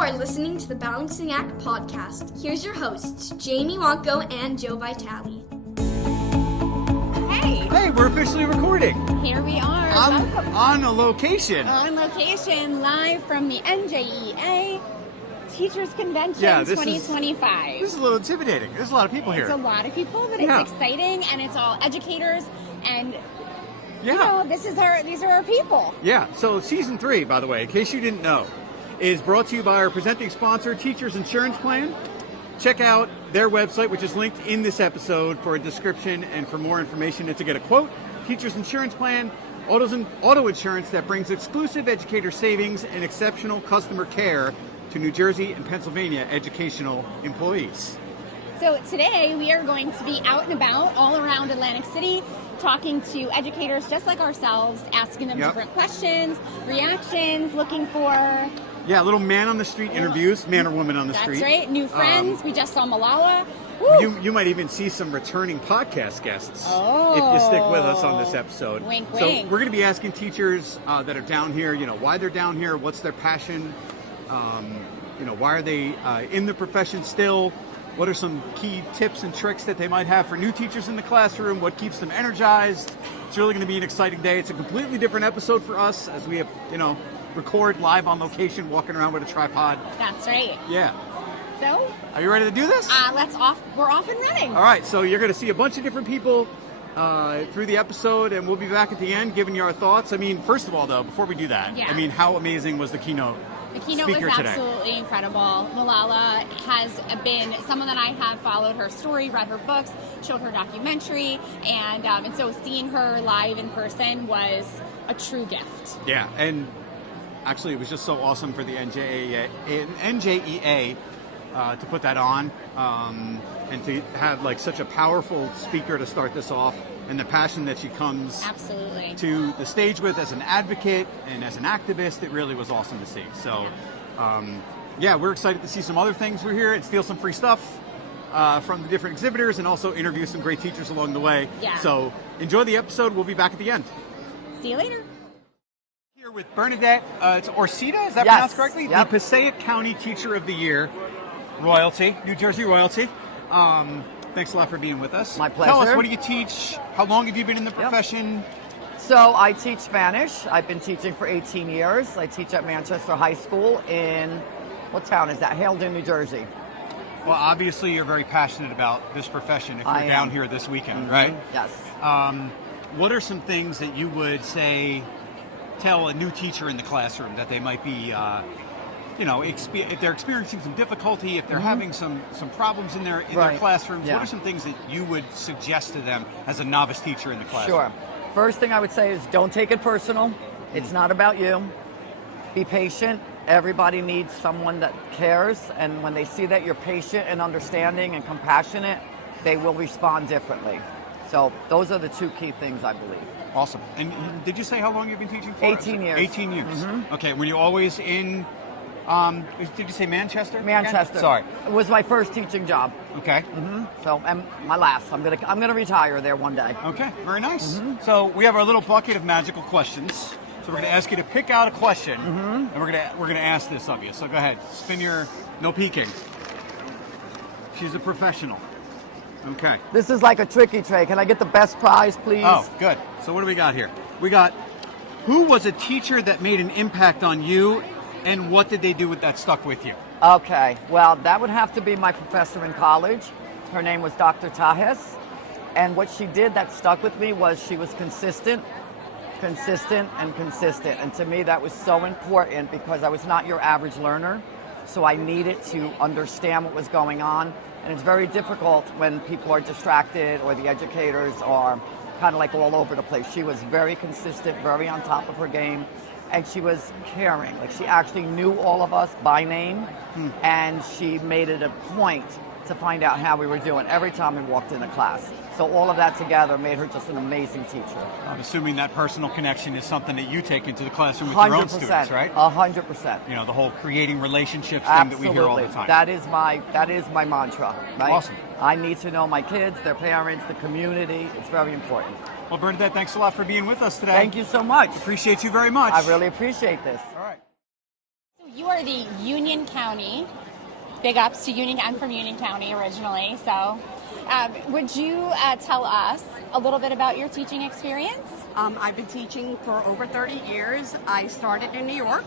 are listening to the Balancing Act podcast. Here's your hosts, Jamie Wonko and Joe Vitale. Hey, we're officially recording. Here we are. On a location. On location, live from the NJEA Teachers Convention 2025. This is a little intimidating. There's a lot of people here. It's a lot of people, but it's exciting, and it's all educators, and you know, these are our people. Yeah, so season 3, by the way, in case you didn't know, is brought to you by our presenting sponsor, Teachers Insurance Plan. Check out their website, which is linked in this episode, for a description and for more information and to get a quote. Teachers Insurance Plan, auto insurance that brings exclusive educator savings and exceptional customer care to New Jersey and Pennsylvania educational employees. So today we are going to be out and about all around Atlantic City, talking to educators just like ourselves, asking them different questions, reactions, looking for... Yeah, little man on the street interviews, man or woman on the street. That's right, new friends. We just saw Malala. You might even see some returning podcast guests if you stick with us on this episode. Wink, so wink. We're going to be asking teachers that are down here, why they're down here, what's their passion, why are they in the profession still, what are some key tips and tricks that they might have for new teachers in the classroom, what keeps them energized. It's really going to be an exciting day. It's a completely different episode for us as we have, record live on location, walking around with a tripod. That's right. Yeah. So, are you ready to do this? We're off and running. All right, so you're going to see a bunch of different people through the episode, and we'll be back at the end giving you our thoughts. I mean, first of all, though, before we do that, how amazing was the keynote? The keynote was absolutely incredible. Malala has been someone that I have followed her story, read her books, showed her documentary, and so seeing her live in person was a true gift. Yeah, and actually, it was just so awesome for the NJEA to put that on, and to have such a powerful speaker to start this off, and the passion that she comes to the stage with as an advocate and as an activist. It really was awesome to see. So, we're excited to see some other things we're here and steal some free stuff from the different exhibitors, and also interview some great teachers along the way. Yeah. So enjoy the episode. We'll be back at the end. See you later. Here with Bernadette, it's Orsita, is that pronounced correctly? Yep. The Passaic County Teacher of the Year, royalty, New Jersey royalty. Thanks a lot for being with us. My pleasure. Tell us, what do you teach? How long have you been in the profession? So I teach Spanish. I've been teaching for 18 years. I teach at Manchester High School in, what town is that? Haledon, New Jersey. Well, obviously you're very passionate about this profession if you're down here this weekend, right? Yes. What are some things that you would tell a new teacher in the classroom that they might be, if they're experiencing some difficulty, if they're having some problems in their classrooms, what are some things that you would suggest to them as a novice teacher in the classroom? Sure. First thing I would say is don't take it personal. It's not about you. Be patient. Everybody needs someone that cares, and when they see that you're patient and understanding and compassionate, they will respond differently. So those are the two key things, I believe. Awesome. And did you say how long you've been teaching for? 18 years. 18 years. Mm-hmm. Okay. Were you always in, did you say Manchester? Manchester. Again? Sorry. It was my first teaching job. Okay. Mm-hmm. So, and my last. I'm gonna retire there one day. Okay. Very nice. Mm-hmm. So we have our little bucket of magical questions. So we're going to ask you to pick out a question, and we're going to ask this of you. So go ahead, spin your, no peeking. She's a professional. Okay. This is like a tricky tray. Can I get the best prize, please? Oh, good. So what do we got here? We got, who was a teacher that made an impact on you, and what did they do that stuck with you? Okay. Well, that would have to be my professor in college. Her name was Dr. Tajes. And what she did that stuck with me was she was consistent. And to me that was so important because I was not your average learner, so I needed to understand what was going on, and it's very difficult when people are distracted or the educators are kind of all over the place. She was very consistent, very on top of her game, and she was caring. She actually knew all of us by name, and she made it a point to find out how we were doing every time we walked into class. So all of that together made her just an amazing teacher. I'm assuming that personal connection is something that you take into the classroom with your own students, right? 100%. The whole creating relationships thing that we hear all the time. That is my mantra, right? Awesome. I need to know my kids, their parents, the community. It's very important. Well, Bernadette, thanks a lot for being with us today. Thank you so much. Appreciate you very much. I really appreciate this. All right. You are the Union County. Big ups to Union. I'm from Union County originally, so would you tell us a little bit about your teaching experience? I've been teaching for over 30 years. I started in New York,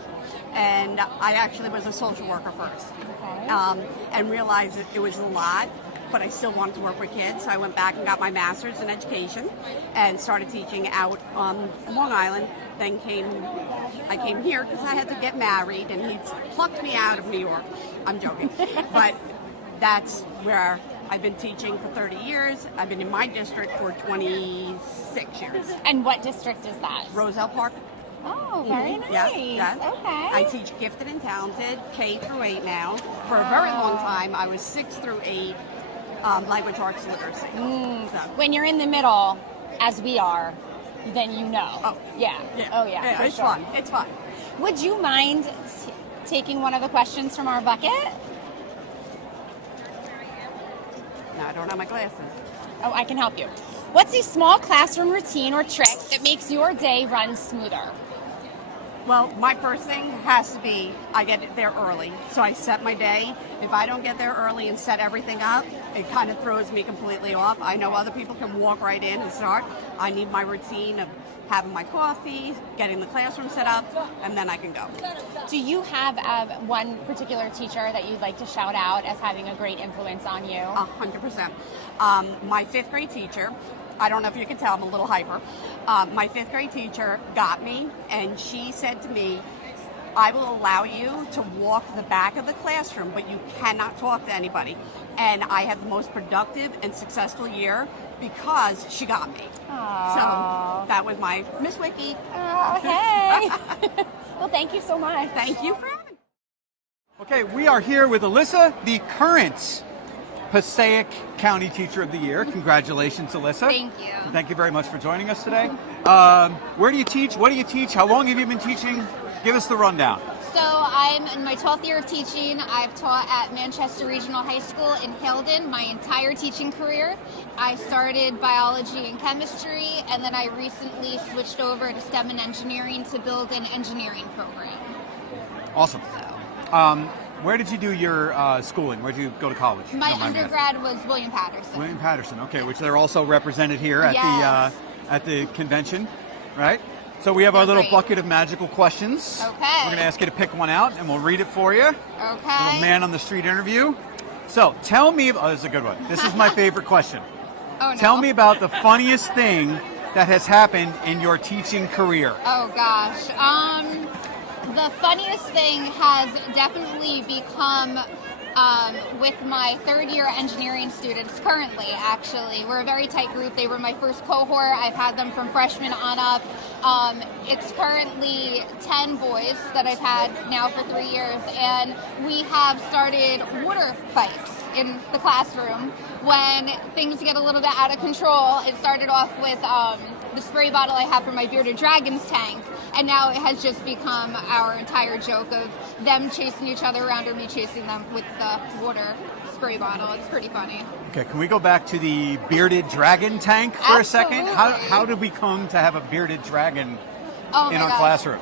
and I actually was a social worker first, and realized that it was a lot, but I still wanted to work with kids. So I went back and got my master's in education and started teaching out on Long Island. Then I came here because I had to get married, and he plucked me out of New York. I'm joking. But that's where I've been teaching for 30 years. I've been in my district for 26 years. And what district is that? Roselle Park. Oh, very nice. Yeah. Okay. I teach gifted and talented, K through 8 now. For a very long time, I was 6 through 8, language arts literacy. So. When you're in the middle, as we are, then you know. Oh. Yeah. Oh, yeah. It's sure. fun. It's fun. Would you mind taking one of the questions from our bucket? No, I don't have my glasses. Oh, I can help you. What's a small classroom routine or trick that makes your day run smoother? Well, my first thing has to be I get there early. So I set my day. If I don't get there early and set everything up, it kind of throws me completely off. I know other people can walk right in and start. I need my routine of having my coffee, getting the classroom set up, and then I can go. Do you have one particular teacher that you'd like to shout out as having a great influence on you? 100%. My 5th grade teacher, I don't know if you can tell, I'm a little hyper. My 5th grade teacher got me, and she said to me, I will allow you to walk the back of the classroom, but you cannot talk to anybody. And I had the most productive and successful year because she got me. Aww. So that was my Miss Wiki. Oh, hey. Well, thank you so much. Thank you for having me. Okay, we are here with Alyssa, the current Passaic County Teacher of the Year. Congratulations, Alyssa. Thank you. Thank you very much for joining us today. Where do you teach? What do you teach? How long have you been teaching? Give us the rundown. So I'm in my 12th year of teaching. I've taught at Manchester Regional High School in Hilden my entire teaching career. I started biology and chemistry, and then I recently switched over to STEM and engineering to build an engineering program. Awesome. Where did you do your schooling? Where did you go to college? My undergrad was William Patterson. William Patterson, okay, which they're also represented here at Yes. at the convention, right? So we have our little Great. bucket of magical questions. Okay. We're going to ask you to pick one out, and we'll read it for you. Okay. Little man on the street interview. So tell me, this is a good one. This is my favorite question. Oh, no. Tell me about the funniest thing that has happened in your teaching career. Oh gosh. The funniest thing has definitely become with my 3rd year engineering students currently, actually. We're a very tight group. They were my first cohort. I've had them from freshman on up. It's currently 10 boys that I've had now for 3 years, and we have started water fights in the classroom when things get a little bit out of control. It started off with the spray bottle I have for my bearded dragons tank, and now it has just become our entire joke of them chasing each other around or me chasing them with the water spray bottle. It's pretty funny. Okay, can we go back to the bearded dragon tank for a second? How did we come to have a bearded dragon in our classroom?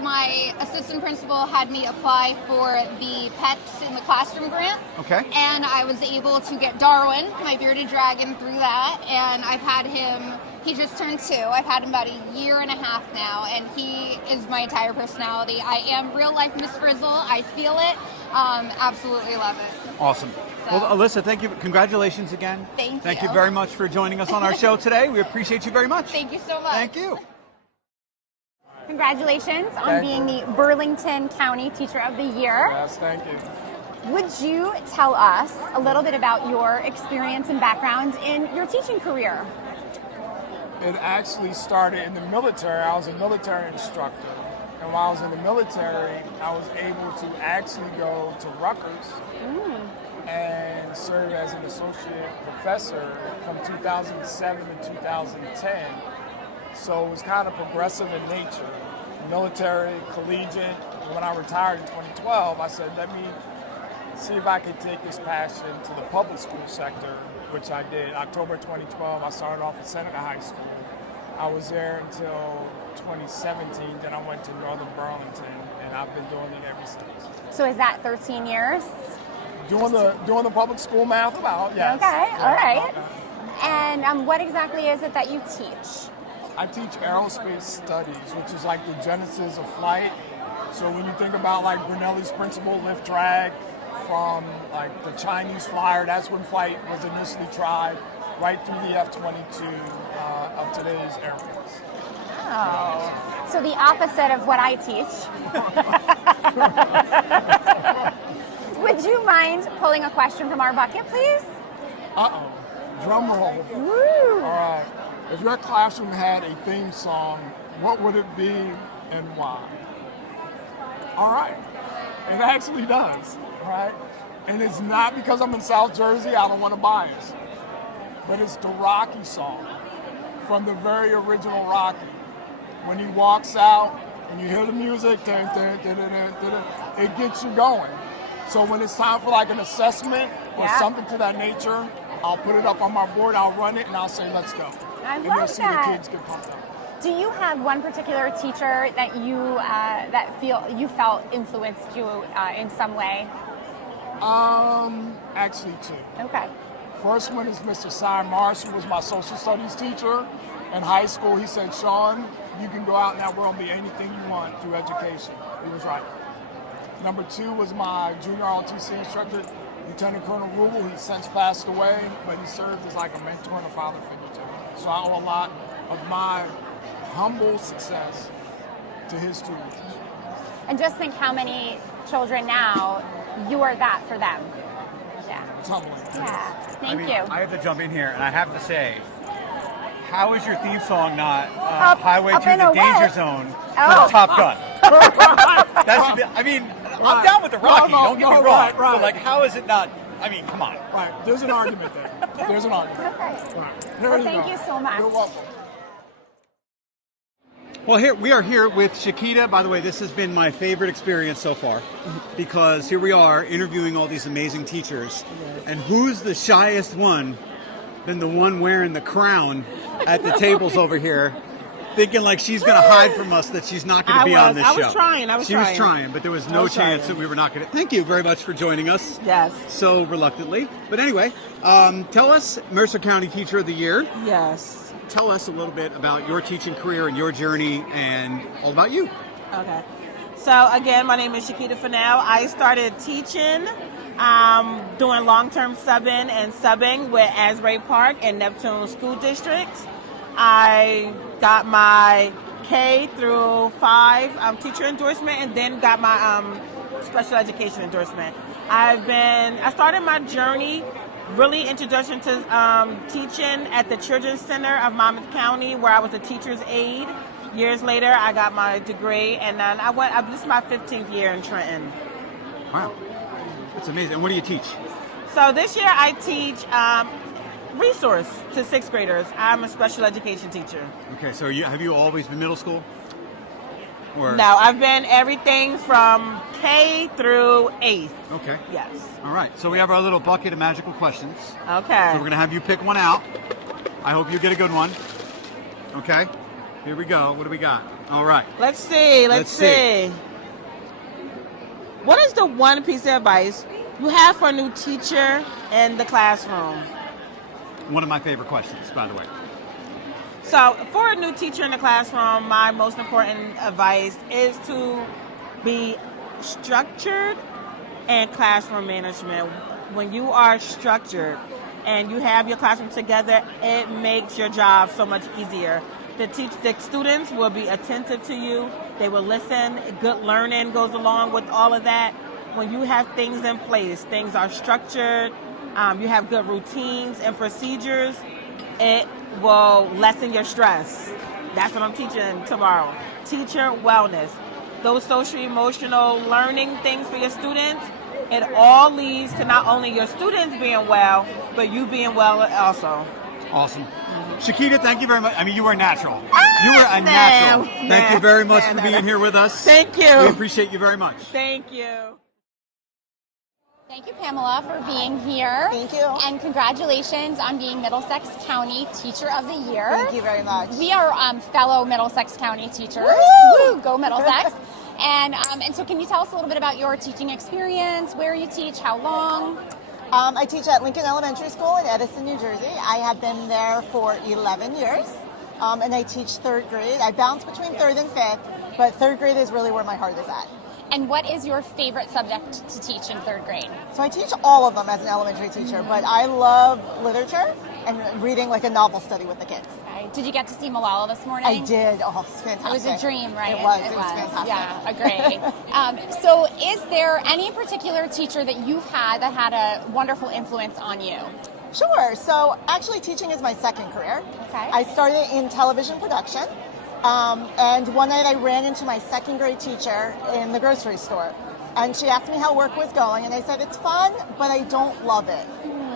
My assistant principal had me apply for the Pets in the Classroom grant. Okay. And I was able to get Darwin, my bearded dragon, through that. And I've had him, he just turned 2. I've had him about a year and a half now, and he is my entire personality. I am real life Miss Frizzle. I feel it. Absolutely love it. Awesome. So. Well, Alyssa, thank you. Congratulations again. Thank you you. very much for joining us on our show today. We appreciate you very much. Thank you so much. Thank you. Congratulations on being the Burlington County Teacher of the Year. Yes, thank you. Would you tell us a little bit about your experience and background in your teaching career? It actually started in the military. I was a military instructor. And while I was in the military, I was able to actually go to Rutgers and serve as an associate professor from 2007 to 2010. So it was kind of progressive in nature. Military, collegiate. When I retired in 2012, I said, let me see if I could take this passion to the public school sector, which I did. October 2012, I started off at Seneca High School. I was there until 2017. Then I went to Northern Burlington, and I've been doing it ever since. So is that 13 years? Doing the public school math about, yes. Okay, Yeah, all right. about that. And what exactly is it that you teach? I teach aerospace studies, which is like the genesis of flight. So when you think about like Brunelli's principle, lift drag, from like the Chinese flyer, that's when flight was initially tried, right through the F-22 of today's Air Force. Oh, so the opposite of what I teach. Would you mind pulling a question from our bucket, please? Uh-oh. Drum roll. Woo! All right. If your classroom had a theme song, what would it be and why? All right. It actually does. All right. And it's not because I'm in South Jersey, I don't want to bias. But it's the Rocky song from the very original Rocky. When he walks out and you hear the music, it gets you going. So when it's time for like an assessment or something to that nature, I'll put it up on my board, I'll run it, and I'll say, let's go. And you'll see the kids get pumped up. Do you have one particular teacher that you felt influenced you in some way? Actually two. Okay. First one is Mr. Cy Marsh, who was my social studies teacher in high school. He said, Sean, you can go out in that world and be anything you want through education. He was right. Number two was my junior ROTC instructor, Lieutenant Colonel Rubel. He's since passed away, but he served as like a mentor and a father figure to me. So I owe a lot of my humble success to his students. And just think how many children now you are that for them. Yeah. It's humbling. Yeah. Thank you. I have to jump in here, and I have to say, how is your theme song not Highway to the Danger Zone from Top Gun? That should be, I mean, I'm down with the Rocky, don't get me wrong. Right. But like, how is it not, I mean, come on. Right, there's an argument there. There's an argument. Okay. Right. Well, thank you so much. You're welcome. Well, we are here with Shakita. By the way, this has been my favorite experience so far because here we are interviewing all these amazing teachers. And who's the shyest one than the one wearing the crown at the tables over here, thinking like she's going to hide from us that she's not going to be on this show. I was trying. She was trying, but there was no chance that we were not going to. Thank you very much for joining us. Yes. So reluctantly. But anyway, tell us, Mercer County Teacher of the Year. Yes. Tell us a little bit about your teaching career and your journey and all about you. Okay. So again, my name is Shakita Fennell. I started teaching, doing long-term subbing with Asbury Park and Neptune School District. I got my K through 5 teacher endorsement and then got my special education endorsement. I started my journey, really introduction to teaching at the Children's Center of Monmouth County, where I was a teacher's aide. Years later, I got my degree, and then this is my 15th year in Trenton. Wow. That's amazing. And what do you teach? So this year I teach resource to 6th graders. I'm a special education teacher. Okay, so have you always been middle school? Or? No, I've been everything from K through 8th. Okay. Yes. All right, so we have our little bucket of magical questions. Okay. So we're going to have you pick one out. I hope you get a good one. Okay, here we go. What do we got? All right. Let's see. What is the one piece of advice you have for a new teacher in the classroom? One of my favorite questions, by the way. So for a new teacher in the classroom, my most important advice is to be structured and classroom management. When you are structured and you have your classroom together, it makes your job so much easier. The students will be attentive to you. They will listen. Good learning goes along with all of that. When you have things in place, things are structured, you have good routines and procedures, it will lessen your stress. That's what I'm teaching tomorrow. Teacher wellness. Those social emotional learning things for your students, it all leads to not only your students being well, but you being well also. Awesome. Shakita, thank you very much. I mean, you were natural. You were a natural. Thank you very much for being here with us. Thank you. We appreciate you very much. Thank you. Thank you, Pamela, for being here. Thank you. And congratulations on being Middlesex County Teacher of the Year. Thank you very much. We are fellow Middlesex County teachers. Woo! Woo! Go Middlesex. And so can you tell us a little bit about your teaching experience, where you teach, how long? I teach at Lincoln Elementary School in Edison, New Jersey. I have been there for 11 years, and I teach third grade. I bounce between third and fifth, but third grade is really where my heart is at. And what is your favorite subject to teach in third grade? So I teach all of them as an elementary teacher, but I love literature and reading like a novel study with the kids. Okay. Did you get to see Malala this morning? I did. Oh, it's fantastic. It was a dream, right? It was fantastic. Yeah, agree. So is there any particular teacher that you've had that had a wonderful influence on you? Sure. So actually teaching is my second career. Okay. I started in television production. And one night I ran into my second grade teacher in the grocery store. And she asked me how work was going. And I said, it's fun, but I don't love it.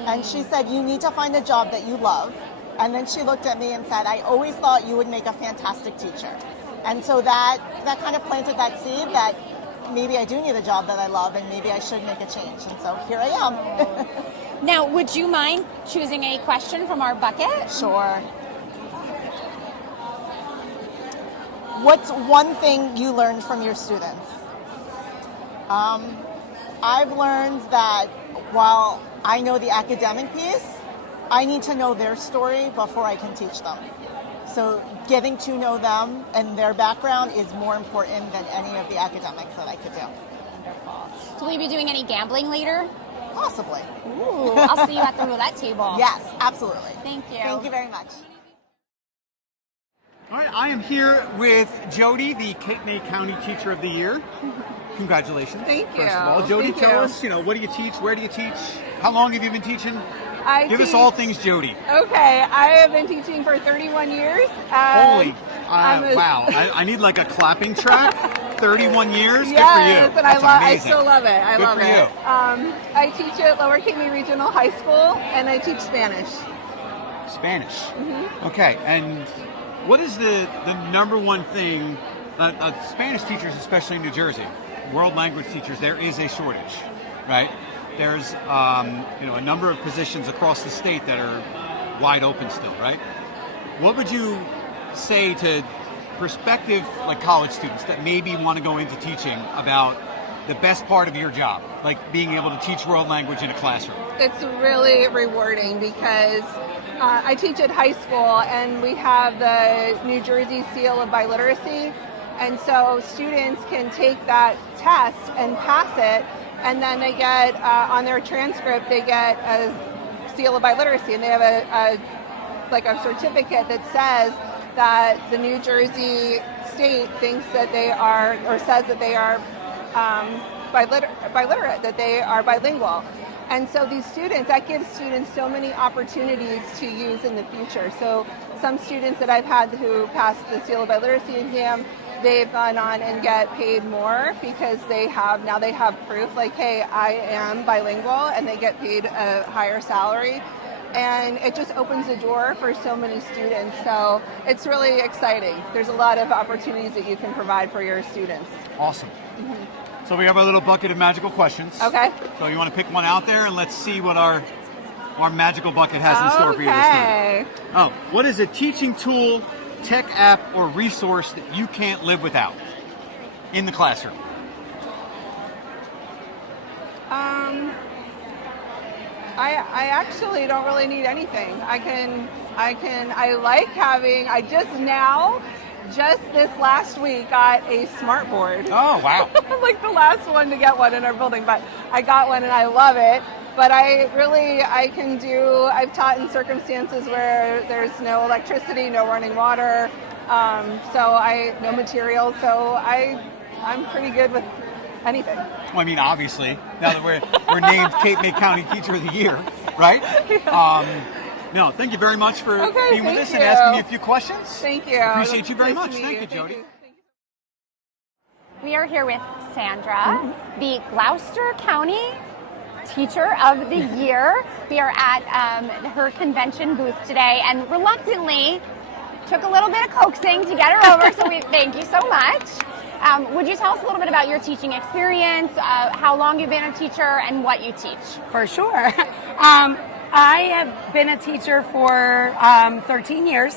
And she said, you need to find a job that you love. And then she looked at me and said, I always thought you would make a fantastic teacher. And so that kind of planted that seed that maybe I do need a job that I love and maybe I should make a change. And so here I am. Now, would you mind choosing a question from our bucket? Sure. What's one thing you learned from your students? I've learned that while I know the academic piece, I need to know their story before I can teach them. So getting to know them and their background is more important than any of the academics that I could do. Wonderful. So will you be doing any gambling later? Possibly. Ooh, I'll see you at the roulette table. Yes, absolutely. Thank you. Thank you very much. All right, I am here with Jody, the Cape May County Teacher of the Year. Congratulations. Thank you. First of all, Jody, Thank tell you. us, what do you teach? Where do you teach? How long have you been teaching? Give us teach- all things Jody. Okay, I have been teaching for 31 years. Holy, I'm wow. I need like a clapping track. 31 years? Yes, Good for you. and That's I amazing. still love it. I Good love for it. you. I teach at Lower Cape May Regional High School, and I teach Spanish. Spanish. Mm-hmm. Okay, and what is the number one thing, Spanish teachers, especially in New Jersey, world language teachers, there is a shortage, right? There's a number of positions across the state that are wide open still, right? What would you say to prospective college students that maybe want to go into teaching about the best part of your job, like being able to teach world language in a classroom? It's really rewarding because I teach at high school, and we have the New Jersey Seal of Biliteracy, and so students can take that test and pass it, and then they get on their transcript they get a Seal of Biliteracy, and they have a certificate that says that the New Jersey state thinks that they are, or says that they are biliterate, that they are bilingual. And so these students, that gives students so many opportunities to use in the future. So some students that I've had who passed the Seal of Biliteracy exam, they've gone on and get paid more because they have proof like, hey, I am bilingual, and they get paid a higher salary. And it just opens the door for so many students. So it's really exciting. There's a lot of opportunities that you can provide for your students. Awesome. Mm-hmm. So we have our little bucket of magical questions. Okay. So you want to pick one out there, and let's see what our magical bucket has in store for you this Okay. time. Oh, what is a teaching tool, tech app, or resource that you can't live without in the classroom? I actually don't really need anything. I just this last week got a smart board. Oh, wow. I'm like the last one to get one in our building, but I got one and I love it. But I've taught in circumstances where there's no electricity, no running water, no materials, so I'm pretty good with anything. Well, I mean, obviously, now that we're named Cape May County Teacher of the Year, right? No, thank you very much for being with us and asking me a few questions. Thank you. Appreciate you very Nice much. to meet Thank you, you. Jody. Thank you. We are here with Sandra, the Gloucester County Teacher of the Year. We are at her convention booth today, and reluctantly took a little bit of coaxing to get her over, so we thank you so much. Would you tell us a little bit about your teaching experience, how long you've been a teacher, and what you teach? For sure. I have been a teacher for 13 years,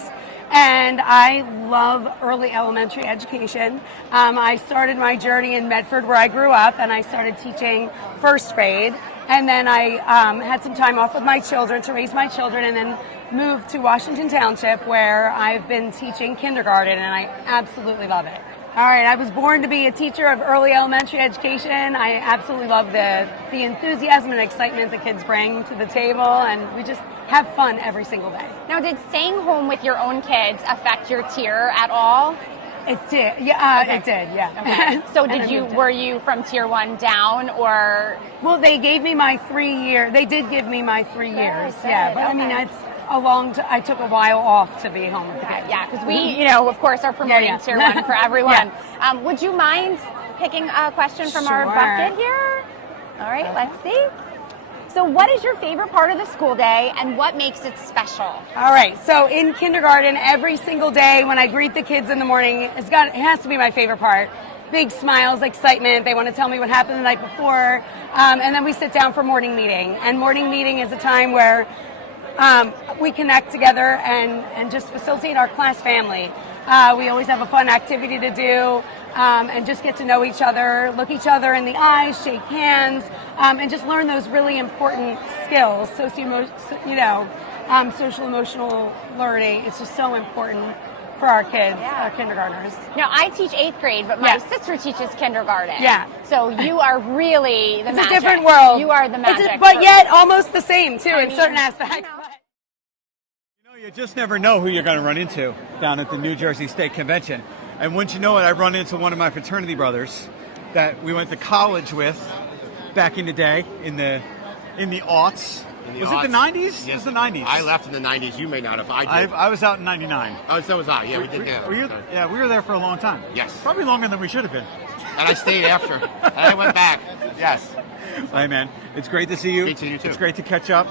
and I love early elementary education. I started my journey in Medford, where I grew up, and I started teaching first grade. And then I had some time off with my children to raise my children, and then moved to Washington Township, where I've been teaching kindergarten, and I absolutely love it. All right, I was born to be a teacher of early elementary education. I absolutely love the enthusiasm and excitement the kids bring to the table, and we just have fun every single day. Now, did staying home with your own kids affect your tier at all? It did, yeah. Okay. It did, yeah. Okay. So were you from tier 1 down, or? Well, they gave me my 3 year. They did give me my 3 years, good. yeah. But Okay. I mean, it's I took a while off to be home with the kids. Yeah, because we, of course, are promoting tier 1 for everyone. Yeah. Would you mind picking a question from our Sure. bucket here? All right, let's see. So what is your favorite part of the school day, and what makes it special? All right, so in kindergarten, every single day when I greet the kids in the morning, it has to be my favorite part. Big smiles, excitement. They want to tell me what happened the night before. And then we sit down for morning meeting. And morning meeting is a time where we connect together and just facilitate our class family. We always have a fun activity to do, and just get to know each other, look each other in the eyes, shake hands, and just learn those really important skills, social emotional learning. It's just so important for our kids, our kindergartners. Now, I teach 8th grade, but my sister teaches kindergarten. Yeah. So you are really the it's magic. a different world. You are the magic. But yet almost the same, too, in certain aspects. You just never know who you're going to run into down at the New Jersey State Convention. And once you know it, I run into one of my fraternity brothers that we went to college with back in the day, in the aughts. Was it the 90s? Yes. It was the 90s. I left in the 90s. You may not have. I did. I was out in 99. Oh, so was I. Yeah, we did. We were there for a long time. Yes. Probably longer than we should have been. And I stayed after. And I went back. Yes. Hey, man. It's great to see you. Great to see you, too. It's great to catch up.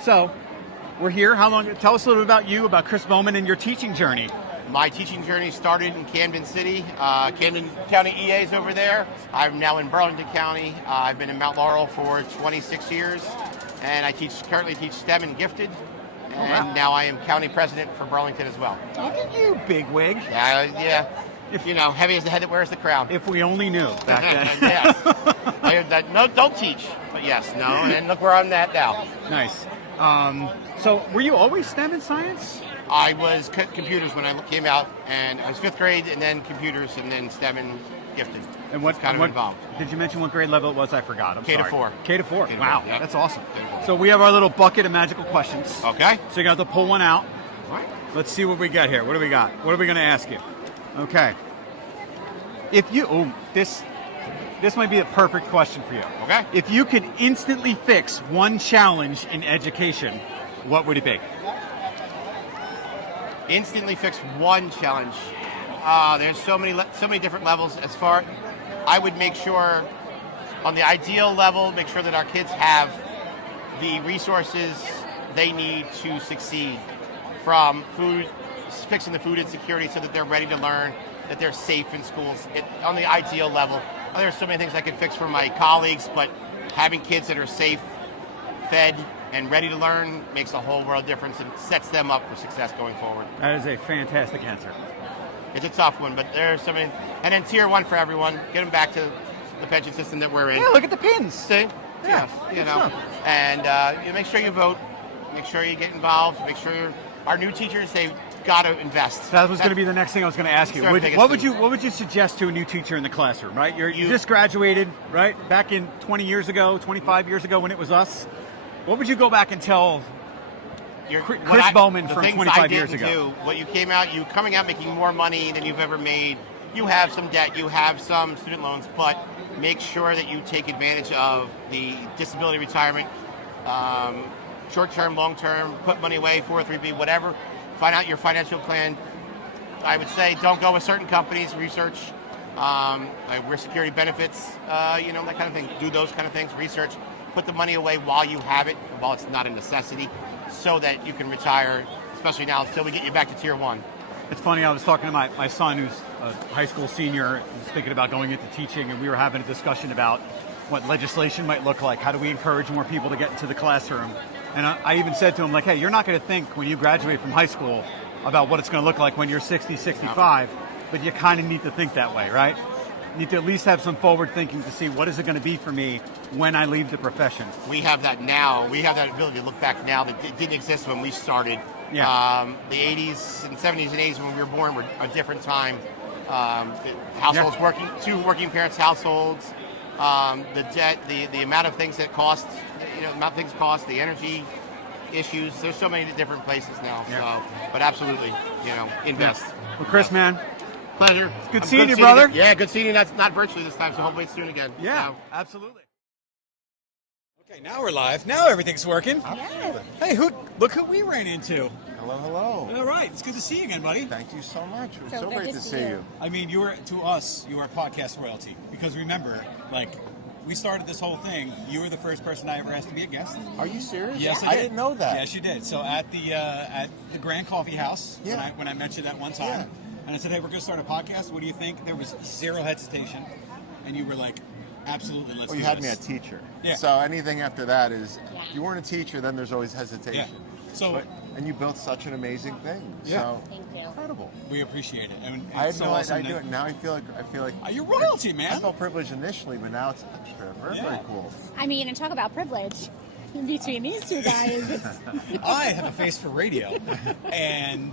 So, we're here. How long? Tell us a little bit about you, about Chris Bowman, and your teaching journey. My teaching journey started in Camden City. Camden County EA is over there. I'm now in Burlington County. I've been in Mount Laurel for 26 years, and I currently teach STEM and gifted. And now I am county president for Burlington as well. Look at you, bigwig. Yeah. Heavy as the head that wears the crown. If we only knew back then. Yes. No, don't teach. But yes, no. And look where I'm at now. Nice. So, were you always STEM and science? I was computers when I came out, and I was 5th grade, and then computers, and then STEM and gifted. And what kind of involved? Did you mention what grade level it was? I forgot. I'm sorry. K-4. K-4. Wow, yeah. That's awesome. K-4. So we have our little bucket of magical questions. Okay. So you're going to have to pull one out. All right. Let's see what we got here. What do we got? What are we going to ask you? Okay. This might be a perfect question for you. Okay. If you could instantly fix one challenge in education, what would it be? Instantly fix one challenge. There's so many different levels. I would make sure, on the ideal level, make sure that our kids have the resources they need to succeed, from fixing the food insecurity so that they're ready to learn, that they're safe in schools. On the ideal level, there's so many things I could fix for my colleagues, but having kids that are safe, fed, and ready to learn makes a whole world difference and sets them up for success going forward. That is a fantastic answer. It's a tough one, but there's so many. And then tier 1 for everyone. Get them back to the pension system that we're in. Yeah, look at the pins. See? Yeah, And you make sure you vote. Make sure you get involved. Make sure our new teachers, they've got to invest. That was going to be the next thing I was going to ask you. What would you suggest to a new teacher in the classroom? Right, you just graduated, right? Back in 20 years ago, 25 years ago, when it was us. What would you go back and tell Chris Bowman from 25 years ago? You coming out making more money than you've ever made. You have some debt, you have some student loans, but make sure that you take advantage of the disability retirement, short-term, long-term, put money away, 403B, whatever. Find out your financial plan. I would say don't go with certain companies, research, like risk security benefits, that kind of thing. Do those kind of things, research. Put the money away while you have it, while it's not a necessity, so that you can retire, especially now, until we get you back to tier 1. It's funny, I was talking to my son who's a high school senior who's thinking about going into teaching, and we were having a discussion about what legislation might look like. How do we encourage more people to get into the classroom? And I even said to him, like, hey, you're not going to think when you graduate from high school about what it's going to look like when you're 60, 65, but you kind of need to think that way, right? You need to at least have some forward thinking to see what is it going to be for me when I leave the profession. We have that now. We have that ability to look back now that didn't exist when we started. Yeah. The 80s and 70s and 80s when we were born were a different time. Households two working parents households, the debt, the amount of things that cost, the amount of things cost, the energy issues. There's so many different places now. Yeah. So, but absolutely, invest. Well, Chris, man, pleasure. Good seeing you, brother. Yeah, good seeing you. That's not virtually this time, so hopefully it's soon again. Yeah, absolutely. Okay, now we're live. Now everything's working. Yes. Hey, look who we ran into. Hello, hello. All right, it's good to see you again, buddy. Thank you so much. It was So so good great to to see see you. you. I mean, you were podcast royalty, because remember, like, we started this whole thing. You were the first person I ever asked to be a guest. Are you serious? Yes, I didn't know that. Yes, you did. So at the Grand Coffee House, when I met you that one time, and I said, hey, we're going to start a podcast. What do you think? There was zero hesitation, and you were like, absolutely, let's do this. Well, you had me a teacher. Yeah. So anything after that is, if you weren't a teacher, then there's always hesitation. Yeah. So, and you built such an amazing thing. Yeah. So Thank you. incredible. We appreciate it. And I had it's no so awesome idea. that- Now I feel like You're royalty, man. I felt privileged initially, but now it's extra. Very cool. I mean, and talk about privilege. Between these two guys, it's I have a face for radio, and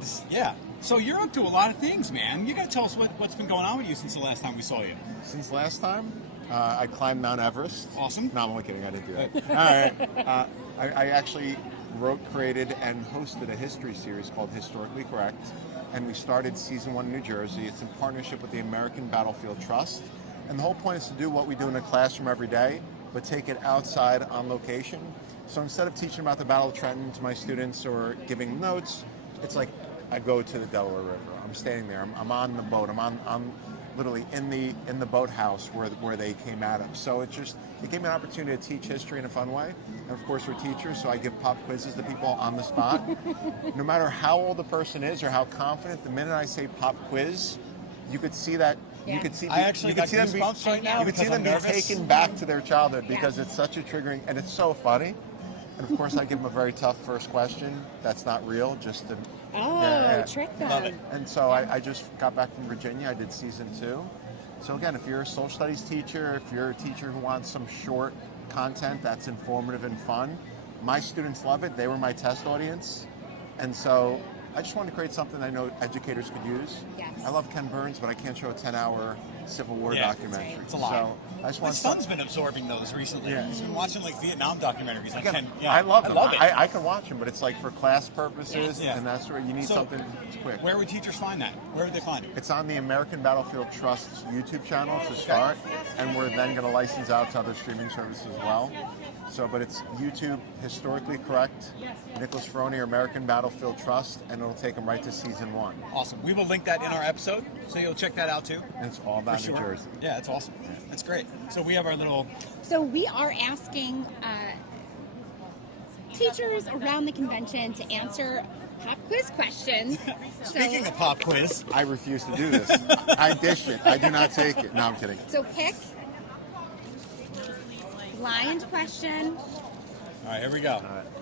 so you're up to a lot of things, man. You got to tell us what's been going on with you since the last time we saw you. Since last time, I climbed Mount Everest. Awesome. No, I'm only kidding. I didn't do that. All right. I actually wrote, created, and hosted a history series called Historically Correct, and we started season 1 in New Jersey. It's in partnership with the American Battlefield Trust, and the whole point is to do what we do in a classroom every day, but take it outside on location. So instead of teaching about the Battle of Trenton to my students or giving notes, it's like I go to the Delaware River. I'm standing there. I'm on the boat. I'm literally in the boathouse where they came at us. So it gave me an opportunity to teach history in a fun way. And of course, we're teachers, so I give pop quizzes to people on the spot. No matter how old the person is or how confident, the minute I say pop quiz, you could see that. You could see. I actually got goosebumps right now. You could see them be taken back to their childhood because it's such a triggering, and it's so funny. And of course, I give them a very tough first question that's not real, just to trick them. Love it. And so I just got back from Virginia. I did season 2. So again, if you're a social studies teacher, if you're a teacher who wants some short content that's informative and fun, my students love it. They were my test audience. And so I just wanted to create something I know educators could use. Yes. I love Ken Burns, but I can't show a 10-hour Civil War documentary. right. It's a lot. So I just My want son's been absorbing those recently. Yeah. He's been watching like Vietnam documentaries. I love them. it. I can watch them, but it's like for class purposes, Yeah. and that's where you need So, something quick. Where would teachers find that? Where would they find it? It's on the American Battlefield Trust's YouTube channel to start, and we're then going to license out to other streaming services as well. So, but it's YouTube, Historically Correct, Nicholas Ferroni, or American Battlefield Trust, and it'll take them right to season 1. Awesome. We will link that in our episode, so you'll check that out too. And it's all about For New sure. Jersey. Yeah, that's awesome. That's great. So we have our little. So we are asking teachers around the convention to answer pop quiz questions. Speaking of pop quiz, I refuse to do this. I dish it. I do not take it. No, I'm kidding. So pick blind question. all right, here we go.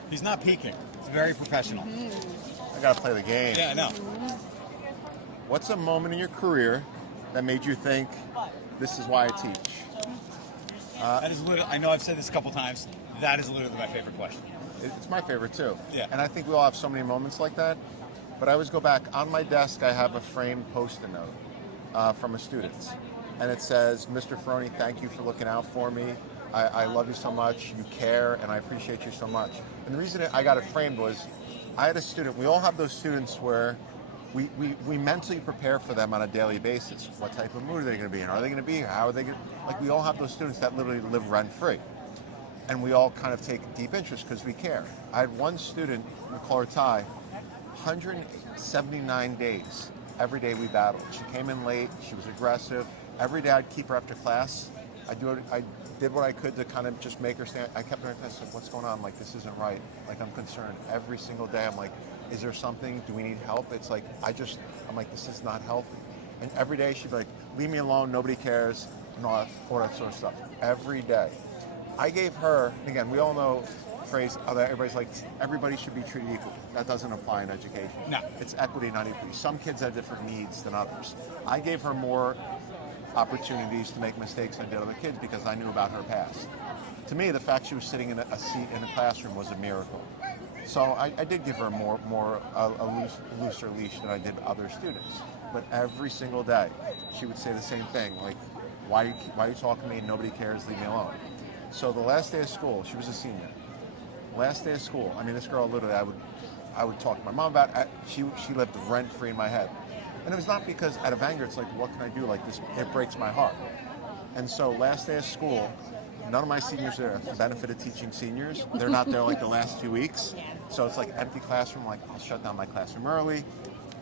He's not peeking. It's very professional. I got to play the game. Yeah, I know. What's a moment in your career that made you think, this is why I teach? That is literally. I know I've said this a couple times. That is literally my favorite question. It's my favorite too. Yeah. And I think we all have so many moments like that. But I always go back. On my desk, I have a framed Post-it note from a student. And it says, Mr. Ferroni, thank you for looking out for me. I love you so much. You care, and I appreciate you so much. And the reason I got it framed was I had a student. We all have those students where we mentally prepare for them on a daily basis. What type of mood are they going to be in? Are they going to be here? How are they going to... Like, we all have those students that literally live rent-free. And we all kind of take deep interest because we care. I had one student, we call her Ty, 179 days. Every day we battled. She came in late. She was aggressive. Every day I'd keep her after class. I did what I could to kind of just make her stand. I kept her in class, like, what's going on? I'm like, this isn't right. Like, I'm concerned. Every single day I'm like, is there something? Do we need help? It's like, I'm like, this is not healthy. And every day she'd be like, leave me alone, nobody cares, and all that sort of stuff. Every day. I gave her, and again, we all know the phrase that everybody's like, everybody should be treated equally. That doesn't apply in education. No. It's equity, not equity. Some kids have different needs than others. I gave her more opportunities to make mistakes than I did other kids because I knew about her past. To me, the fact she was sitting in a seat in a classroom was a miracle. So I did give her a looser leash than I did other students. But every single day, she would say the same thing, like, why are you talking to me? Nobody cares, leave me alone. So the last day of school, she was a senior. Last day of school, I mean, this girl literally, I would talk to my mom about it. She lived rent-free in my head. And it was not because out of anger, it's like, what can I do? Like this, it breaks my heart. And so last day of school, none of my seniors are there. For the benefit of teaching seniors, they're not there like the last 2 weeks. So it's like empty classroom, like I'll shut down my classroom early.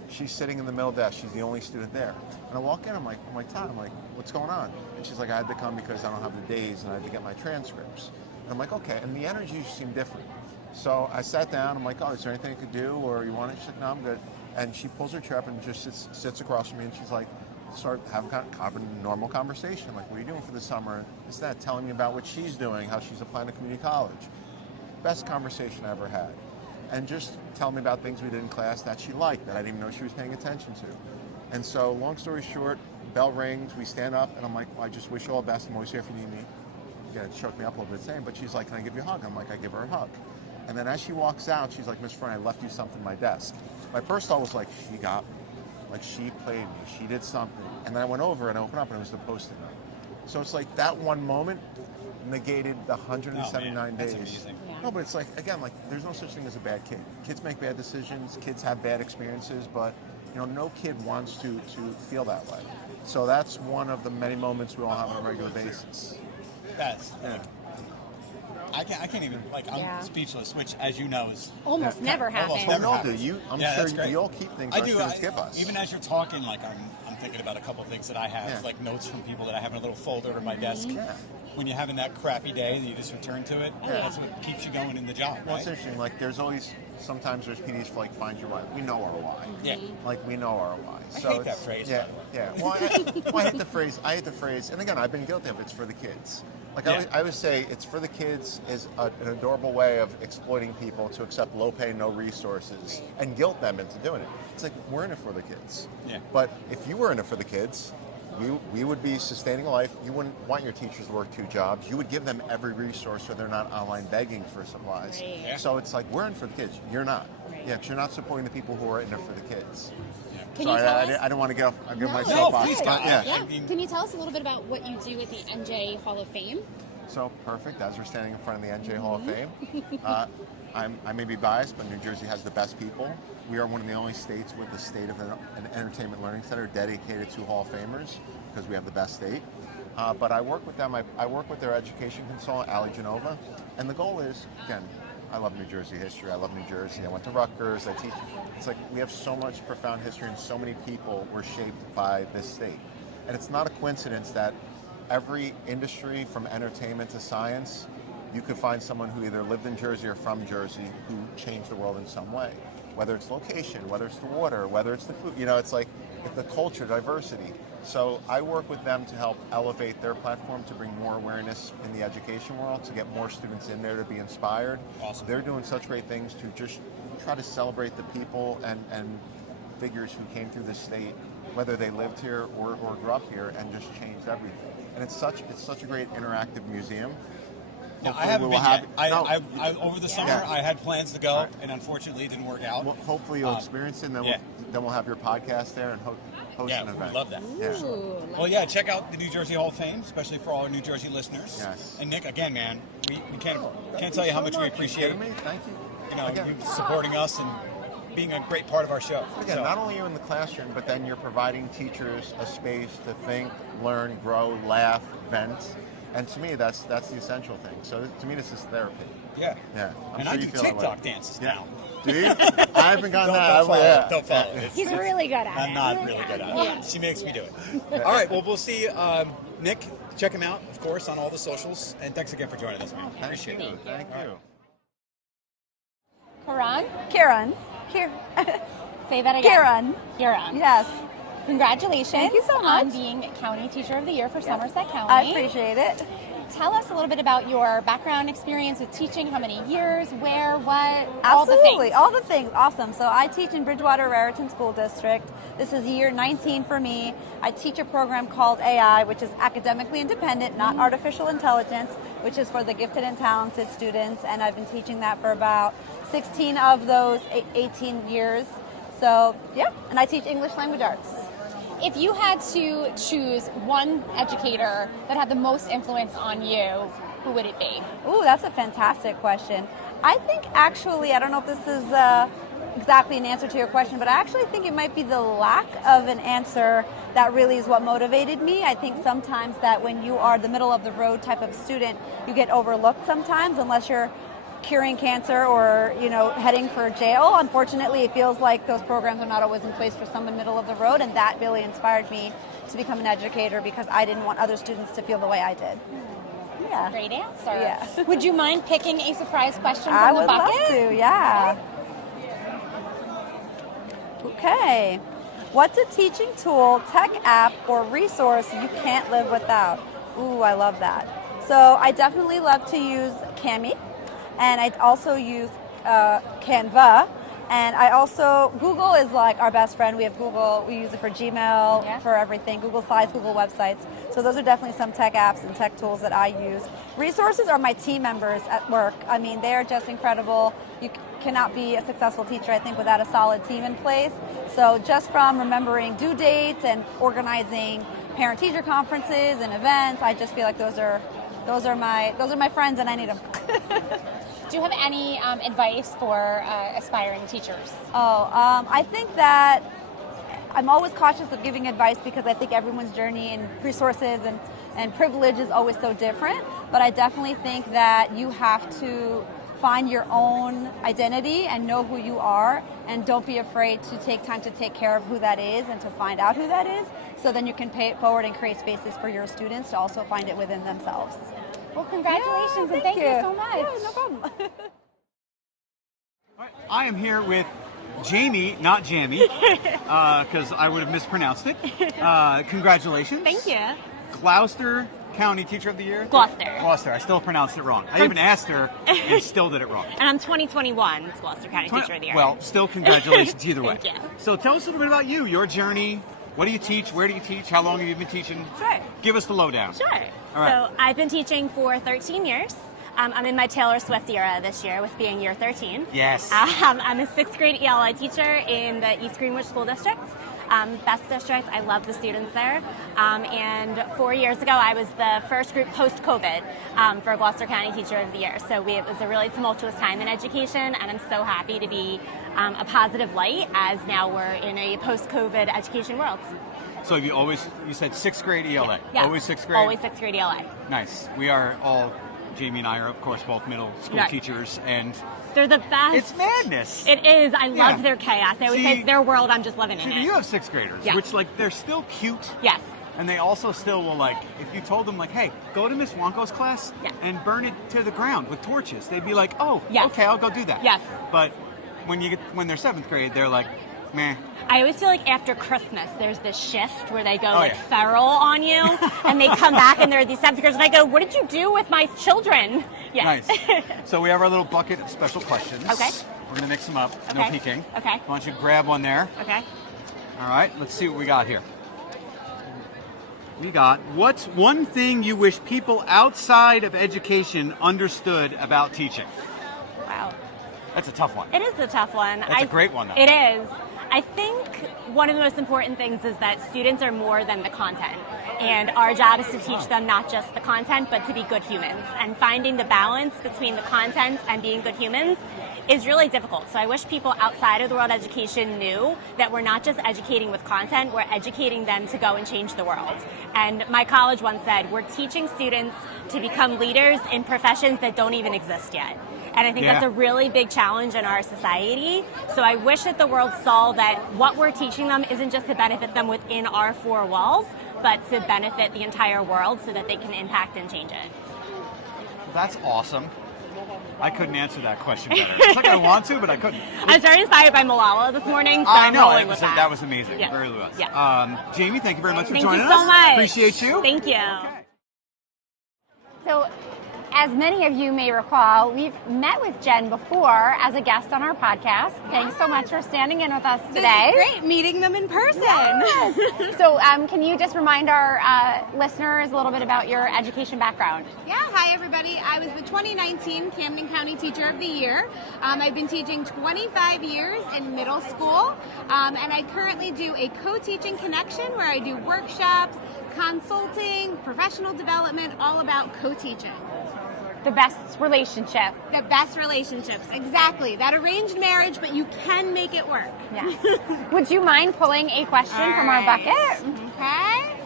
She's sitting in the middle desk. She's the only student there. And I walk in, I'm like, Todd, I'm like, what's going on? And she's like, I had to come because I don't have the days and I had to get my transcripts. And I'm like, okay. And the energy seemed different. So I sat down. I'm like, oh, is there anything I could do? Or you want it? She's like, no, I'm good. And she pulls her chair up and just sits across from me. And she's like, start having kind of a normal conversation. I'm like, what are you doing for the summer? Is that telling me about what she's doing, how she's applying to community college? Best conversation I ever had. And just tell me about things we did in class that she liked, that I didn't even know she was paying attention to. And so, long story short, bell rings, we stand up, and I'm like, well, I just wish you all the best. I'm always here if you need me. Again, it choked me up a little bit saying, but she's like, can I give you a hug? I'm like, I give her a hug. And then as she walks out, she's like, Miss Ferroni, I left you something on my desk. My first thought was like, she got me. Like, she played me. She did something. And then I went over and I opened up, and it was the Post-it note. So it's like that one moment negated the 179 days. Amazing. Yeah. No, but it's like, again, like, there's no such thing as a bad kid. Kids make bad decisions. Kids have bad experiences, but, you know, no kid wants to feel that way. So that's one of the many moments we all have on a regular basis. That's, I can't even, like, I'm speechless, which, as you know, is Almost never happens. Almost never We all happens. do. I'm Yeah, that's sure great. you all keep things I our do. students give us. Even as you're talking, like, I'm thinking about a couple of things that I have, like notes from people that I have in a little folder on my desk. Yeah. When you're having that crappy day, that you just return to it. That's what keeps you going in the job, Well, right? it's interesting. Like, sometimes there's PDs for, like, find your why. We know our why. Yeah. Like, we know our why. I So hate that it's- phrase. Yeah, yeah. Well, I hate the phrase. And again, I've been guilty of it. It's for the kids. Like, Yeah. I would say it's for the kids is an adorable way of exploiting people to accept low pay, no resources, and guilt them into doing it. It's like, we're in it for the kids. Yeah. But if you were in it for the kids, we would be sustaining life. You wouldn't want your teachers to work 2 jobs. You would give them every resource so they're not online begging for supplies. Right. Yeah. So it's like, we're in for the kids. You're not. Right. Yeah, because you're not supporting the people who are in it for the kids. Can Sorry, you tell I us? didn't want to get my No, soapbox. please, but God. yeah. Yeah. I mean- Can you tell us a little bit about what you do at the NJEA Hall of Fame? So perfect. As we're standing in front of the NJ Hall of Fame, I may be biased, but New Jersey has the best people. We are one of the only states with the state of an entertainment learning center dedicated to Hall of Famers because we have the best state. But I work with them. I work with their education consultant, Ali Genova, and the goal is, again, I love New Jersey history. I love New Jersey. I went to Rutgers. I teach. It's like we have so much profound history, and so many people were shaped by this state. And it's not a coincidence that every industry, from entertainment to science, you could find someone who either lived in Jersey or from Jersey who changed the world in some way. Whether it's location, whether it's the water, whether it's the food, it's like the culture, diversity. So I work with them to help elevate their platform to bring more awareness in the education world, to get more students in there to be inspired. Awesome. They're doing such great things to just try to celebrate the people and figures who came through the state, whether they lived here or grew up here, and just changed everything. And it's such a great interactive museum. No, I Hopefully haven't we will been have- yet. I over the summer, Yeah. I had plans to go, and unfortunately, it didn't work out. Well, hopefully you'll experience it, and then we'll have your podcast there and host Yeah, an we event. love that. Yeah. Well, yeah, check out the New Jersey Hall of Fame, especially for all our New Jersey listeners. Yes. And Nick, again, man, we can't tell you how much we appreciate Me? Thank you. you supporting us and being a great part of our show. Again, So- not only are you in the classroom, but then you're providing teachers a space to think, learn, grow, laugh, vent. And to me, that's the essential thing. So to me, this is therapy. Yeah. Yeah. And I do TikTok dances now. Do you? I haven't gotten that. Don't follow it. He's really good at it. I'm not really good at it. Yeah. She makes me do it. All right, well, we'll see Nick. Check him out, of course, on all the socials. And thanks again for joining us, man. Appreciate it. Thank you. Karan? Kieran. Say that again. Kieran. Kieran. Yes. Congratulations Thank you so much. on being County Teacher of the Year for Somerset County. I appreciate it. Tell us a little bit about your background experience with teaching, how many years, where, what, Absolutely, all the things. Awesome. So I teach in Bridgewater Raritan School District. This is year 19 for me. I teach a program called AI, which is academically independent, not artificial intelligence, which is for the gifted and talented students. And I've been teaching that for about 16 of those 18 years. So yeah, and I teach English language arts. If you had to choose one educator that had the most influence on you, who would it be? Ooh, that's a fantastic question. I think actually, I don't know if this is exactly an answer to your question, but I actually think it might be the lack of an answer that really is what motivated me. I think sometimes that when you are the middle of the road type of student, you get overlooked sometimes unless you're curing cancer or, you know, heading for jail. Unfortunately, it feels like those programs are not always in place for someone middle of the road, and that really inspired me to become an educator because I didn't want other students to feel the way I did. Yeah. Great answer. Yeah. Would you mind picking a surprise question from I the would bucket? love to, yeah. Okay. What's a teaching tool, tech app, or resource you can't live without? Ooh, I love that. So I definitely love to use Cami. And I also use Canva, and I also, Google is like our best friend. We have Google, we use it for Gmail, for everything, Google Slides, Google websites. So those are definitely some tech apps and tech tools that I use. Resources are my team members at work. I mean, they're just incredible. You cannot be a successful teacher, I think, without a solid team in place. So just from remembering due dates and organizing parent-teacher conferences and events, I just feel like those are my friends, and I need them. Do you have any advice for aspiring teachers? I think that I'm always cautious of giving advice because I think everyone's journey and resources and privilege is always so different. But I definitely think that you have to find your own identity and know who you are, and don't be afraid to take time to take care of who that is and to find out who that is, so then you can pay it forward and create spaces for your students to also find it within themselves. Well, congratulations, and thank you so much. Yeah, no problem. I am here with Jamie, not Jamie, because I would have mispronounced it. Congratulations. Thank you. Gloucester County Teacher of the Year? Gloucester. Gloucester. I still pronounced it wrong. I even asked her and still did it wrong. And I'm 2021 Gloucester County Teacher of the Year. Well, still congratulations either way. Thank you. So tell us a little bit about you, your journey. What do you teach? Where do you teach? How long have you been teaching? Sure. Give us the lowdown. Sure. All right. So I've been teaching for 13 years. I'm in my Taylor Swift era this year with being year 13. Yes. I'm a 6th grade ELI teacher in the East Greenwich School District. Best district. I love the students there. And 4 years ago, I was the first group post-COVID for Gloucester County Teacher of the Year. So it was a really tumultuous time in education, and I'm so happy to be a positive light as now we're in a post-COVID education world. So you said 6th grade ELA? Yes. Always 6th grade? Always 6th grade ELA. Nice. We are all, Jamie and I are, of course, both middle school Right. teachers, and They're the best. it's madness. It is. I love Yeah. their chaos. I always See- say it's their world. I'm just living in it. You have 6th graders, Yes. which, like, they're still cute. Yes. And they also still will, like, if you told them, like, hey, go to Miss Wanko's class and burn it to the ground with torches, they'd be like, oh, Yes. okay, I'll go do that. Yes. But when they're 7th grade, they're like, meh. I always feel like after Christmas, there's this shift where they go Oh, yeah. feral on you, and they come back and they're these 7th graders, and I go, what did you do with my children? Yeah. Nice. So we have our little bucket of special questions. Okay. We're going to mix them up. No Okay. peeking. Okay. Why don't you grab one there? Okay. All right, let's see what we got here. We got, what's one thing you wish people outside of education understood about teaching? Wow. That's a tough one. It is a tough one. That's a great one, though. It is. I think one of the most important things is that students are more than the content. And our job is to teach them not just the content, but to be good humans. And finding the balance between the content and being good humans is really difficult. So I wish people outside of the world of education knew that we're not just educating with content, we're educating them to go and change the world. And my college once said, we're teaching students to become leaders in professions that don't even exist yet. And I think that's a really big challenge in our society. So I wish that the world saw that what we're teaching them isn't just to benefit them within our 4 walls, but to benefit the entire world so that they can impact and change it. That's awesome. I couldn't answer that question better. It's like I want to, but I couldn't. I was very inspired by Malala this morning, so I I'm know. rolling with that. That was amazing. Yeah. Very was. Yeah. Jamie, thank you very much for Thank joining you so us. much. Appreciate you. Thank you. So, as many of you may recall, we've met with Jen before as a guest on our podcast. Thanks so much for standing in with us today. This is great, meeting them in person. Yes. So, can you just remind our listeners a little bit about your education background? Yeah, hi everybody. I was the 2019 Camden County Teacher of the Year. I've been teaching 25 years in middle school, and I currently do a co-teaching connection where I do workshops, consulting, professional development, all about co-teaching. The best relationship. The best relationships, exactly. That arranged marriage, but you can make it work. Yes. Would you mind pulling a question from our bucket? Okay.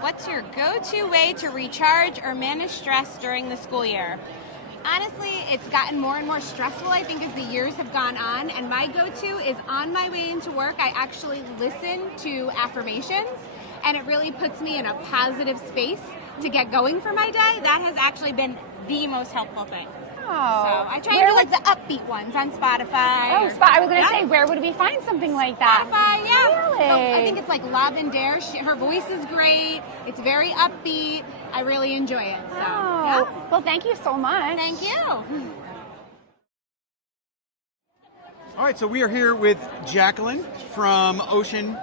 What's your go-to way to recharge or manage stress during the school year? Honestly, it's gotten more and more stressful, I think, as the years have gone on. And my go-to is on my way into work, I actually listen to affirmations, and it really puts me in a positive space to get going for my day. That has actually been the most helpful thing. Oh. So I try to do like the upbeat ones on Spotify. Oh, I was going to say, where would we find something like that? Spotify, yeah. Really? So I think it's like Lavender. Her voice is great. It's very upbeat. I really enjoy it. So, yeah. Well, thank you so much. Thank you. All right, so we are here with Jacqueline from Ocean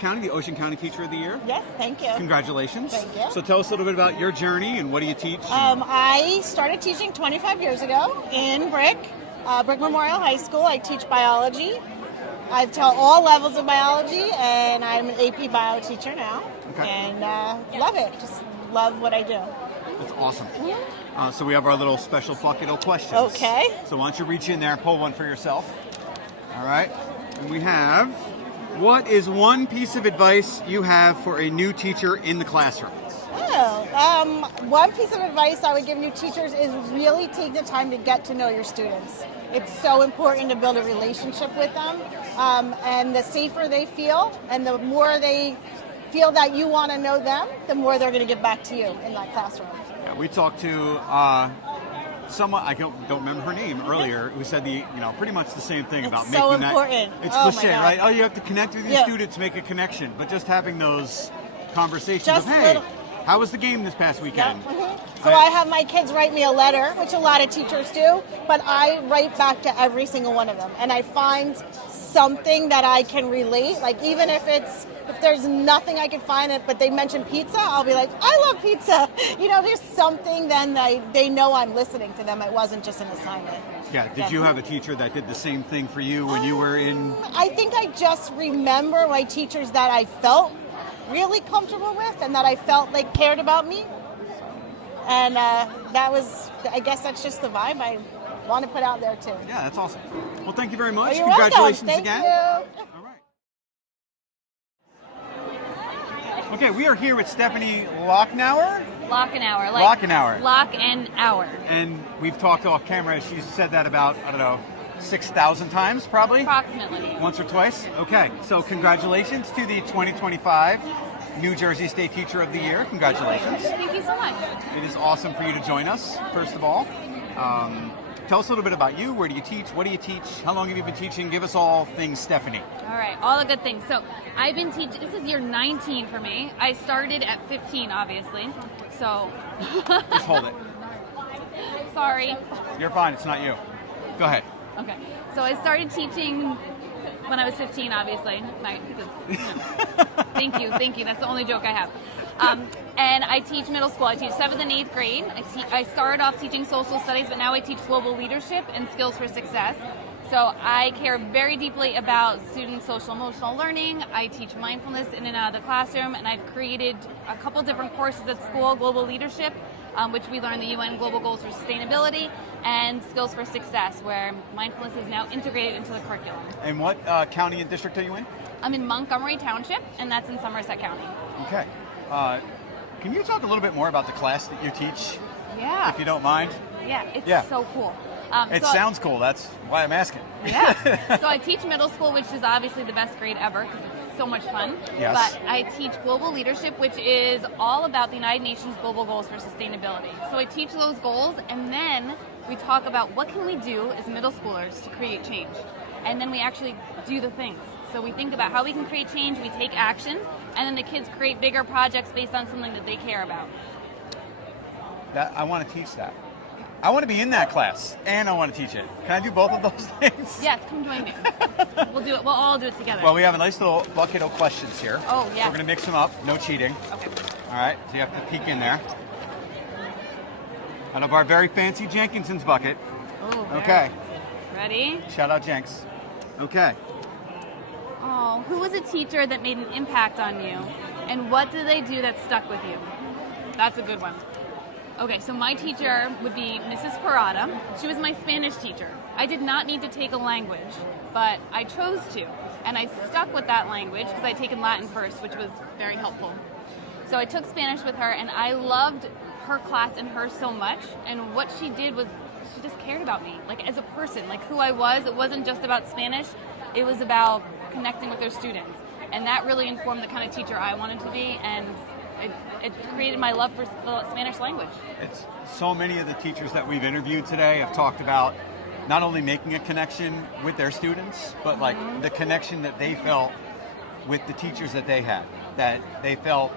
County, the Ocean County Teacher of the Year. Yes, thank you. Congratulations. Thank you. So tell us a little bit about your journey and what do you teach? I started teaching 25 years ago in Brick Memorial High School. I teach biology. I've taught all levels of biology, and I'm an AP bio teacher now. Okay. And love it. Just love what I do. That's awesome. So we have our little special bucket of questions. Okay. So why don't you reach in there and pull one for yourself? All right. And we have, what is one piece of advice you have for a new teacher in the classroom? One piece of advice I would give new teachers is really take the time to get to know your students. It's so important to build a relationship with them. And the safer they feel and the more they feel that you want to know them, the more they're going to give back to you in that classroom. Yeah, we talked to someone, I don't remember her name earlier, who said pretty much the same thing about so making important. It's Oh, my cliche, God. right? Oh, you have to connect with your Yeah. students, make a connection. But just having those conversations Just of, hey, little- how was the game this past weekend? So I have my kids write me a letter, which a lot of teachers do, but I write back to every single one of them. And I find something that I can relate, like even if there's nothing I can find it, but they mention pizza, I'll be like, I love pizza. There's something then they know I'm listening to them. It wasn't just an assignment. Yeah, did you have a teacher that did the same thing for you when you were in? I think I just remember my teachers that I felt really comfortable with and that I felt like cared about me. And I guess that's just the vibe I want to put out there too. Yeah, that's awesome. Well, thank you very much. You're Congratulations welcome. again. Thank you. Okay, we are here with Stephanie Lochnauer. Lochenauer. Lochenauer. Lock and hour. And we've talked off camera. She's said that about, 6,000 times probably? Approximately. Once or twice? Okay, so congratulations to the 2025 New Jersey State Teacher of the Year. Congratulations. Thank you so much. It is awesome for you to join us, first of all. Tell us a little bit about you. Where do you teach? What do you teach? How long have you been teaching? Give us all things Stephanie. All right, all the good things. So I've been teaching, this is year 19 for me. I started at 15, obviously. So. Just hold it. Sorry. You're fine. It's not you. Go ahead. Okay. So I started teaching when I was 15, obviously. Thank you. That's the only joke I have. And I teach middle school. I teach 7th and 8th grade. I started off teaching social studies, but now I teach global leadership and skills for success. So I care very deeply about student social emotional learning. I teach mindfulness in and out of the classroom, and I've created a couple different courses at school, global leadership, which we learn the UN Global Goals for Sustainability, and skills for success, where mindfulness is now integrated into the curriculum. And what county and district are you in? I'm in Montgomery Township, and that's in Somerset County. Okay. Can you talk a little bit more about the class that you teach? Yeah. If you don't mind. Yeah, it's so cool. It sounds cool. That's why I'm asking. Yeah. So I teach middle school, which is obviously the best grade ever because it's so much fun. Yes. But I teach global leadership, which is all about the United Nations Global Goals for Sustainability. So I teach those goals, and then we talk about what can we do as middle schoolers to create change. And then we actually do the things. So we think about how we can create change, we take action, and then the kids create bigger projects based on something that they care about. I want to teach that. I want to be in that class, and I want to teach it. Can I do both of those things? Yes, come join me. We'll do it. We'll all do it together. Well, we have a nice little bucket of questions here. Oh, yeah. So we're going to mix them up. No cheating. Okay. All right, so you have to peek in there. Out of our very fancy Jenkinson's bucket. Oh, okay. Ready? Shout out Jenks. Okay. Oh, who was a teacher that made an impact on you? And what did they do that stuck with you? That's a good one. Okay, so my teacher would be Mrs. Parada. She was my Spanish teacher. I did not need to take a language, but I chose to. And I stuck with that language because I'd taken Latin first, which was very helpful. So I took Spanish with her, and I loved her class and her so much. And what she did was she just cared about me, like as a person, like who I was. It wasn't just about Spanish. It was about connecting with her students. And that really informed the kind of teacher I wanted to be, and it created my love for the Spanish language. It's so many of the teachers that we've interviewed today have talked about not only making a connection with their students, but like the connection that they felt with the teachers that they had, that they felt,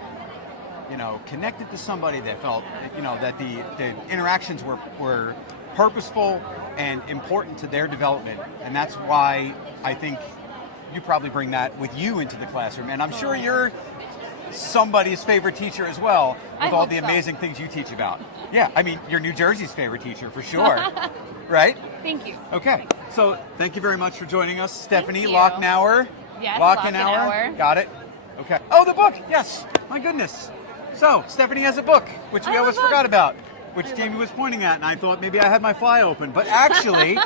you know, connected to somebody, that felt, you know, that the interactions were purposeful and important to their development. And that's why I think you probably bring that with you into the classroom. And I'm sure you're somebody's favorite teacher as well, with all the amazing things you teach about. Yeah, I mean, you're New Jersey's favorite teacher for sure, right? Thank you. Okay, so thank you very much for joining us, Stephanie you. Lochnauer. Yes, Lochnauer. Got it. Okay. Oh, the book. Yes. My goodness. So Stephanie has a book, which we always forgot about, which Jamie was pointing at, and I thought maybe I had my fly open, but actually,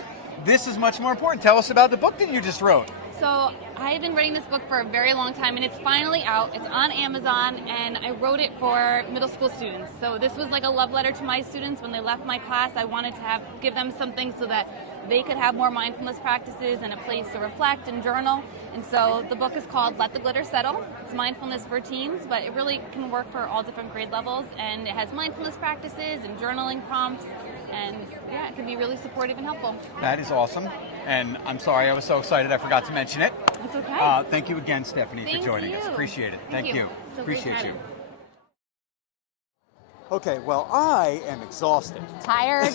this is much more important. Tell us about the book that you just wrote. So I've been writing this book for a very long time, and it's finally out. It's on Amazon, and I wrote it for middle school students. So this was like a love letter to my students. When they left my class, I wanted to give them something so that they could have more mindfulness practices and a place to reflect and journal. And so the book is called Let the Glitter Settle. It's mindfulness for teens, but it really can work for all different grade levels. And it has mindfulness practices and journaling prompts. And yeah, it can be really supportive and helpful. That is awesome. And I'm sorry I was so excited I forgot to mention it. It's okay. Thank you again, Stephanie, Thank for joining you. us. Appreciate it. Thank you. So Appreciate great you. Okay, well, I am exhausted. Tired.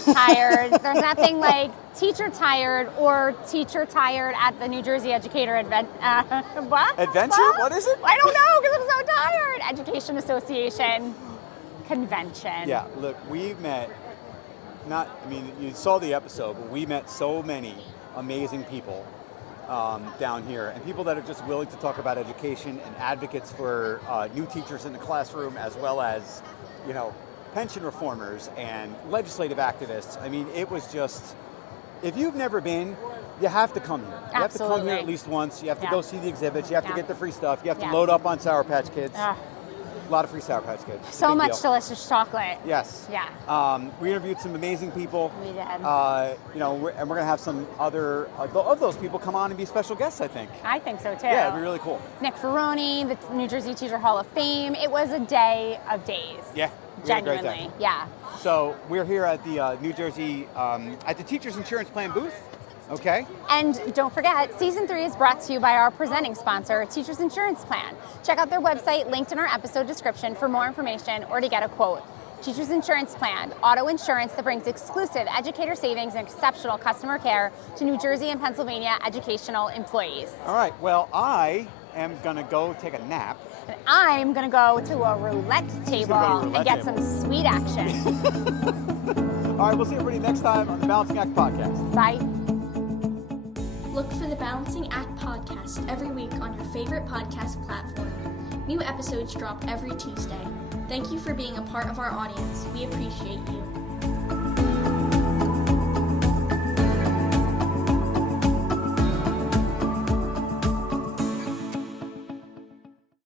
There's nothing like teacher tired or teacher tired at the New Jersey Educator what? Adventure? What is it? I don't know because I'm so tired. Education Association Convention. Yeah, look, we met, you saw the episode, but we met so many amazing people down here, and people that are just willing to talk about education and advocates for new teachers in the classroom, as well as, you know, pension reformers and legislative activists. I mean, it was just, if you've never been, you have to come here. You have to come here at least once. You have to go see the exhibits. You have to get the free stuff. You have to load up on Sour Patch Kids. A lot of free Sour Patch Kids. So much delicious chocolate. Yes. Yeah. We interviewed some amazing people. We did. You know, and we're going to have some other of those people come on and be special guests, I think. I think so too. Yeah, it'd be really cool. Nick Ferroni, the New Jersey Teacher Hall of Fame. It was a day of days. Yeah. Genuinely. Great day. Yeah. So we're here at the New Jersey, at the Teachers Insurance Plan booth. Okay. And don't forget, Season 3 is brought to you by our presenting sponsor, Teachers Insurance Plan. Check out their website, linked in our episode description, for more information or to get a quote. Teachers Insurance Plan, auto insurance that brings exclusive educator savings and exceptional customer care to New Jersey and Pennsylvania educational employees. All right, well, I am going to go take a nap. And I'm going to go to a roulette table and get some sweet action. All right, we'll see everybody next time on the Balancing Act Podcast. Bye. Look for the Balancing Act Podcast every week on your favorite podcast platform. New episodes drop every Tuesday. Thank you for being a part of our audience. We appreciate you.